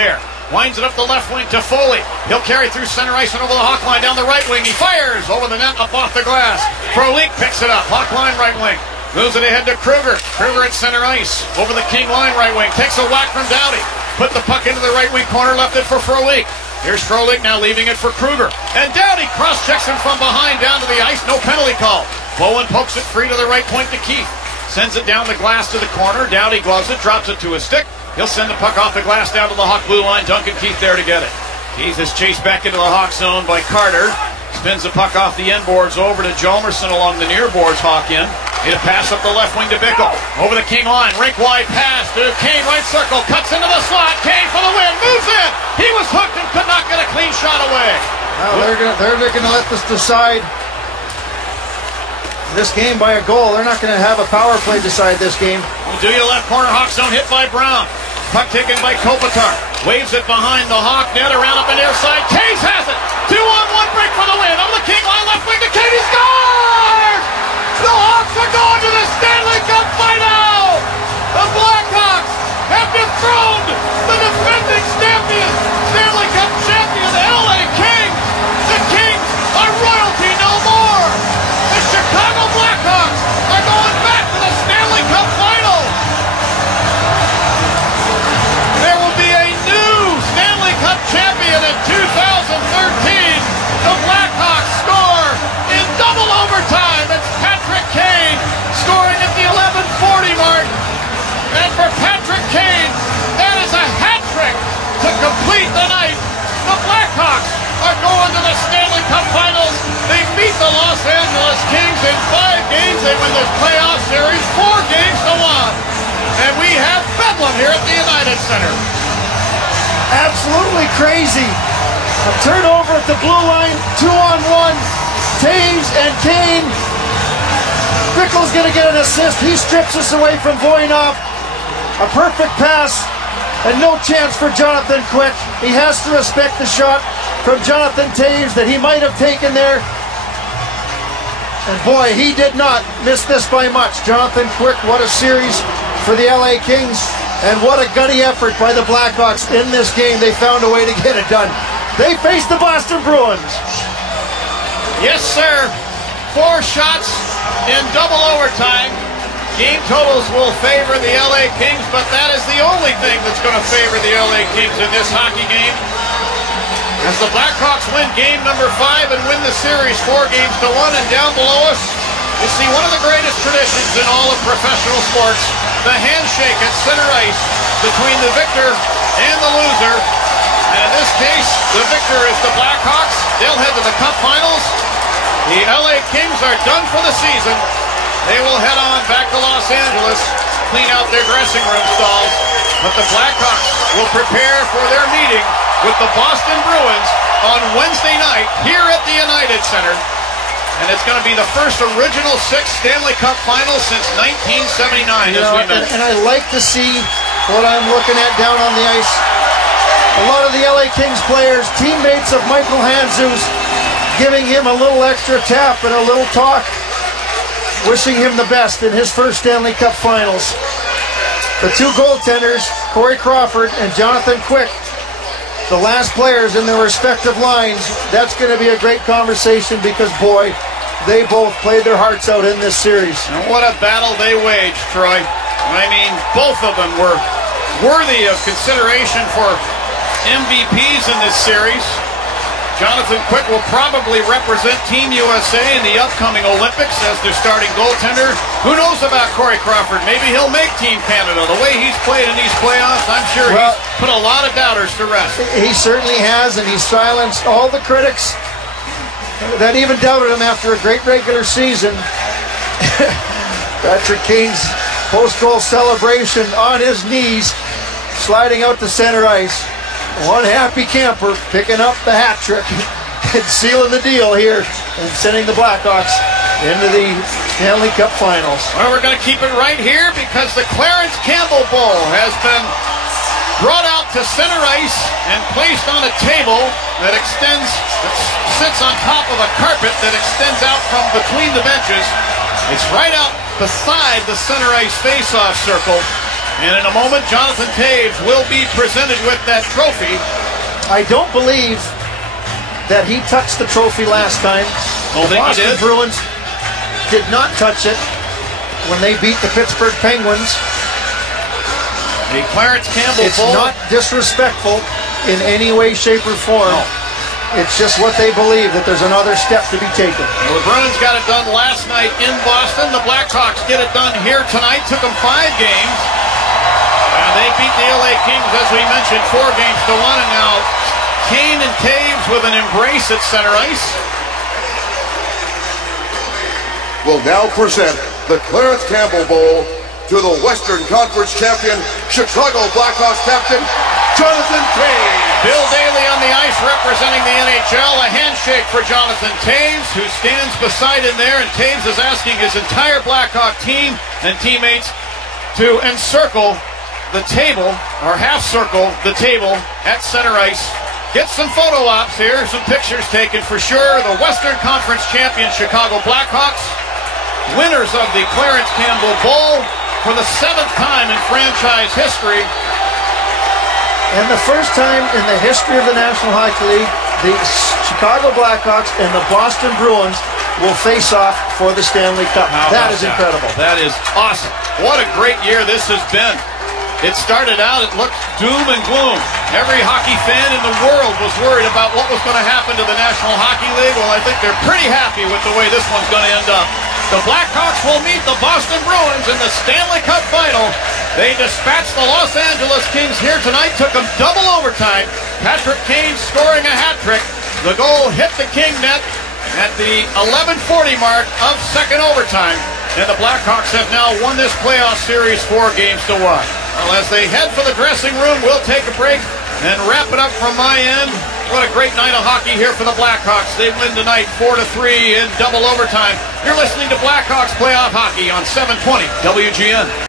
there. Winds it up the left wing to Foley. He'll carry through center ice and over the Hawk line down the right wing. He fires over the net, up off the glass. Frolik picks it up. Hawk line right wing. Moves it ahead to Kruger. Kruger at center ice. Over the King line right wing. Takes a whack from Doughty. Put the puck into the right wing corner. Left it for Frolik. Here's Frolik now leaving it for Kruger. And Doughty cross-checks him from behind down to the ice. No penalty call. Bowen pokes it free to the right point to Keith. Sends it down the glass to the corner. Doughty gloves it. Drops it to his stick. He'll send the puck off the glass down to the Hawk blue line. Duncan Keith there to get it. Keith is chased back into the Hawk zone by Carter. Spins the puck off the end boards over to Jalmerson along the near boards. Hawk in. Hit a pass up the left wing to Bickle. Over the King line. Rink wide pass to Kane. Right circle. Cuts into the slot. Kane for the win. Moves in. He was hooked and could not get a clean shot away. Well, they're going to let this decide this game by a goal. They're not going to have a power play decide this game. Do you left corner Hawk zone hit by Brown. Puck taken by Kopitar. Waves it behind the Hawk net around up the near side. Case has it. 2-on-1 break for the win. Over the King line left wing to Case. He scores! The Hawks are going to the Stanley Cup Final! The Blackhawks have dethroned the defending Stanley Cup champion, the LA Kings. The Kings are royalty no more. The Chicago Blackhawks are going back to the Stanley Cup Final. There will be a new Stanley Cup champion in 2013. The Blackhawks score in double overtime. It's Patrick Kane scoring at the 11:40 mark. And for Patrick Kane, that is a hat trick to complete the night. The Blackhawks are going to the Stanley Cup Finals. They beat the Los Angeles Kings in 5 games. They win this playoff series 4 games to 1. And we have Bedlam here at the United Center. Absolutely crazy. A turnover at the blue line, 2-on-1. Taves and Kane. Bickle's going to get an assist. He strips us away from Voinov. A perfect pass and no chance for Jonathan Quick. He has to respect the shot from Jonathan Taves that he might have taken there. And boy, he did not miss this by much. Jonathan Quick, what a series for the LA Kings. And what a gutty effort by the Blackhawks in this game. They found a way to get it done. They face the Boston Bruins. Yes, sir. 4 shots in double overtime. Game totals will favor the LA Kings, but that is the only thing that's going to favor the LA Kings in this hockey game. As the Blackhawks win game number 5 and win the series 4 games to 1, and down below us, you see one of the greatest traditions in all of professional sports, the handshake at center ice between the victor and the loser. And in this case, the victor is the Blackhawks. They'll head to the Cup Finals. The LA Kings are done for the season. They will head on back to Los Angeles, clean out their dressing room stalls. But the Blackhawks will prepare for their meeting with the Boston Bruins on Wednesday night here at the United Center. And it's going to be the first original 6 Stanley Cup Finals since 1979, as we mentioned. And I like to see what I'm looking at down on the ice. A lot of the LA Kings players, teammates of Michael Handzus, giving him a little extra tap and a little talk, wishing him the best in his first Stanley Cup Finals. The 2 goaltenders, Corey Crawford and Jonathan Quick, the last players in their respective lines. That's going to be a great conversation because, boy, they both played their hearts out in this series. And what a battle they waged, Troy. I mean, both of them were worthy of consideration for MVPs in this series. Jonathan Quick will probably represent Team USA in the upcoming Olympics as their starting goaltender. Who knows about Corey Crawford? Maybe he'll make Team Canada. The way he's played in these playoffs, I'm sure he's put a lot of doubters to rest. He certainly has, and he's silenced all the critics that even doubted him after a great regular season. Patrick Kane's post-goal celebration on his knees, sliding out to center ice. One happy camper picking up the hat trick and sealing the deal here and sending the Blackhawks into the Stanley Cup Finals. Well, we're going to keep it right here because the Clarence Campbell Bowl has been brought out to center ice and placed on a table that sits on top of a carpet that extends out from between the benches. It's right out beside the center ice face-off circle. And in a moment, Jonathan Toews will be presented with that trophy. I don't believe that he touched the trophy last time. The Boston Bruins did not touch it when they beat the Pittsburgh Penguins. The Clarence Campbell It's Bowl. not disrespectful in any way, shape, or form. No. It's just what they believe, that there's another step to be taken. Well, the Bruins got it done last night in Boston. The Blackhawks get it done here tonight. Took them 5 games. And they beat the LA Kings, as we mentioned, 4 games to 1. And now Kane and Toews with an embrace at center ice. Will now present the Clarence Campbell Bowl to the Western Conference champion, Chicago Blackhawks captain, Jonathan Toews. Bill Daly on the ice representing the NHL. A handshake for Jonathan Toews, who stands beside him there. And Toews is asking his entire Blackhawk team and teammates to encircle the table, or half circle the table at center ice. Get some photo ops here, some pictures taken for sure. The Western Conference champion Chicago Blackhawks, winners of the Clarence Campbell Bowl for the 7th time in franchise history. And the first time in the history of the National Hockey League, the Chicago Blackhawks and the Boston Bruins will face off for the Stanley Cup. That is incredible. That is awesome. What a great year this has been. It started out, it looked doom and gloom. Every hockey fan in the world was worried about what was going to happen to the National Hockey League. Well, I think they're pretty happy with the way this one's going to end up. The Blackhawks will meet the Boston Bruins in the Stanley Cup Final. They dispatched the Los Angeles Kings here tonight, took them double overtime. Patrick Kane scoring a hat trick. The goal hit the King net at the 11:40 mark of second overtime. And the Blackhawks have now won this playoff series 4 games to 1. Well, as they head for the dressing room, we'll take a break and wrap it up from my end. What a great night of hockey here for the Blackhawks. They win tonight 4-3 in double overtime. You're listening to Blackhawks Playoff Hockey on 720 WGN.